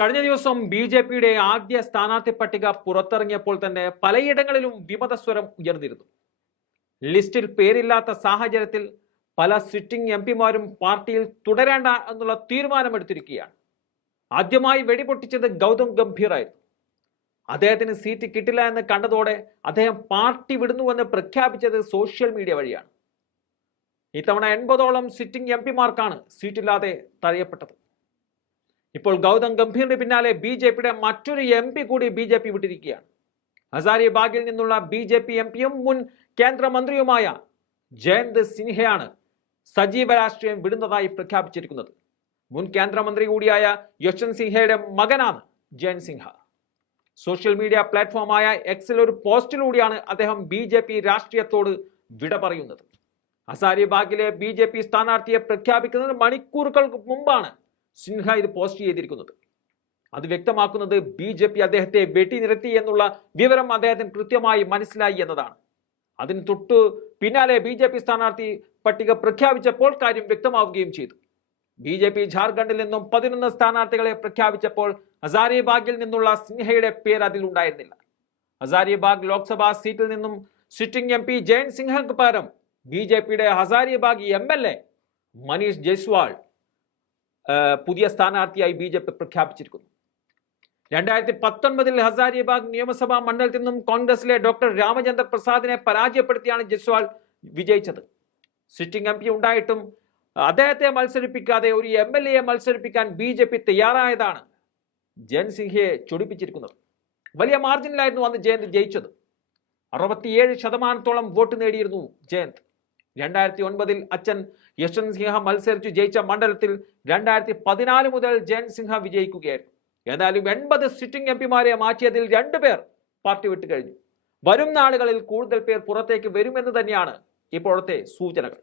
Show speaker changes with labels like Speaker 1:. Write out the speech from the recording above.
Speaker 1: കഴിഞ്ഞ ദിവസം B J പിയുടെ ആദ്യ സ്ഥാനാർത്ഥി പട്ടിക പുറത്തിറങ്ങിയപ്പോൾ തന്നെ പലയിടങ്ങളിലും വിമത സ്വരം ഉയർന്നിരുന്നു. ലിസ്റ്റിൽ പേരില്ലാത്ത സാഹചര്യത്തിൽ പല സിറ്റിംഗ് എം പിമാരും പാർട്ടിയിൽ തുടരേണ്ട എന്നുള്ള തീരുമാനമെടുത്തിരിക്കുകയാണ്. ആദ്യമായി വെടിപൊട്ടിച്ചത് ഗൗതം ഗംഭീർ ആയിരുന്നു അദ്ദേഹത്തിന് സീറ്റ് കിട്ടില്ല എന്ന് കണ്ടതോടെ അദ്ദേഹം പാർട്ടി വിടുന്നുവെന്ന് പ്രഖ്യാപിച്ചത് സോഷ്യൽ മീഡിയ വഴിയാണ്. ഇത്തവണ എൺപതോളം സിറ്റിംഗ് എം പിമാർക്കാണ് സീറ്റില്ലാതെ തഴയപ്പെട്ടത്. ഇപ്പോൾ ഗൗതം ഗംഭീറിന് പിന്നാലെ ബി ജെ പിയുടെ മറ്റൊരു എം പി കൂടി ബി ജെ പി വിട്ടിരിക്കുകയാണ്. ഹസാരിബാഗിൽ നിന്നുള്ള ബി ജെ പി എം പിയും മുൻ കേന്ദ്രമന്ത്രിയുമായ ജയന്ത് സിൻഹയാണ് സജീവ രാഷ്ട്രീയം വിടുന്നതായി പ്രഖ്യാപിച്ചിരിക്കുന്നത്. മുൻ കേന്ദ്രമന്ത്രി കൂടിയായ യശ്വന്ത് സിൻഹയുടെ മകനാണ് ജയന്ത് സിൻഹ. സോഷ്യൽ മീഡിയ പ്ലാറ്റ്ഫോമായ എക്സിൽ ഒരു പോസ്റ്റിലൂടെയാണ് അദ്ദേഹം ബി ജെ പി രാഷ്ട്രീയത്തോട് വിട പറയുന്നത്. ഹസാരിബാഗിലെ ബി ജെ പി സ്ഥാനാർത്ഥിയെ പ്രഖ്യാപിക്കുന്നതിന് മണിക്കൂറുകൾക്ക് മുമ്പാണ്. സിൻഹ ഇത് പോസ്റ്റ് ചെയ്തിരിക്കുന്നത്. അത് വ്യക്തമാക്കുന്നത് ബി ജെ പി അദ്ദേഹത്തെ വെട്ടിനിരത്തി എന്നുള്ള വിവരം അദ്ദേഹത്തിന് കൃത്യമായി മനസ്സിലായി എന്നതാണ്. അതിന് തൊട്ട് പിന്നാലെ ബി ജെ പി സ്ഥാനാർത്ഥി പട്ടിക പ്രഖ്യാപിച്ചപ്പോൾ കാര്യം വ്യക്തമാവുകയും ചെയ്തു. ബി ജെ പി ജാർഖണ്ഡിൽ നിന്നും പതിനൊന്ന് സ്ഥാനാർത്ഥികളെ പ്രഖ്യാപിച്ചപ്പോൾ ഹസാരിബാഗിൽ നിന്നുള്ള സിൻഹയുടെ പേര് അതിലുണ്ടായിരുന്നില്ല ഹസാരിബാഗ് ലോക്സഭാ സീറ്റിൽ നിന്നും സിറ്റിംഗ് എം പി ജയന്ത് സിൻഹയ്ക്ക് പകരം ബി ജെ പിയുടെ Hazaribagh M L A Manish Jaiswal പുതിയ സ്ഥാനാർത്ഥിയായി ബി ജെ പി പ്രഖ്യാപിച്ചിരിക്കുന്നു. രണ്ടായിരത്തി പത്തൊൻപതിൽ ഹസാരിബാഗ് നിയമസഭാ മണ്ഡലത്തിൽ നിന്നും കോൺഗ്രസിലെ ഡോക്ടർ രാമചന്ദ്ര പ്രസാദിനെ പരാജയപ്പെടുത്തിയാണ് ജയ്സ്വാൾ വിജയിച്ചത്. സിറ്റിംഗ് എം പി ഉണ്ടായിട്ടും അദ്ദേഹത്തെ മത്സരിപ്പിക്കാതെ ഒരു എം എൽ എയെ മത്സരിപ്പിക്കാൻ ബി ജെ പി തയ്യാറായതാണ് ജയന്ത് സിൻഹയെ ചൊടിപ്പിച്ചിരിക്കുന്നത്. വലിയ മാർജിനിലായിരുന്നു അന്ന് ജയന്ത് ജയിച്ചത്. അറുപത്തിയേഴ് ശതമാനത്തോളം വോട്ട് നേടിയിരുന്നു ജയന്ത്. രണ്ടായിരത്തി ഒൻപതിൽ അച്ഛൻ യശ്വന്ത് സിൻഹ മത്സരിച്ചു ജയിച്ച മണ്ഡലത്തിൽ രണ്ടായിരത്തി പതിനാല് മുതൽ ജയന്ത് സിൻഹ വിജയിക്കുകയായിരുന്നു. ഏതായാലും എൺപത് സിറ്റിംഗ് എം പിമാരെ മാറ്റിയതിൽ രണ്ടുപേർ പാർട്ടി വിട്ടു കഴിഞ്ഞു വരും നാളുകളിൽ കൂടുതൽ പേർ പുറത്തേക്ക് വരുമെന്ന് തന്നെയാണ് ഇപ്പോഴത്തെ സൂചനകൾ.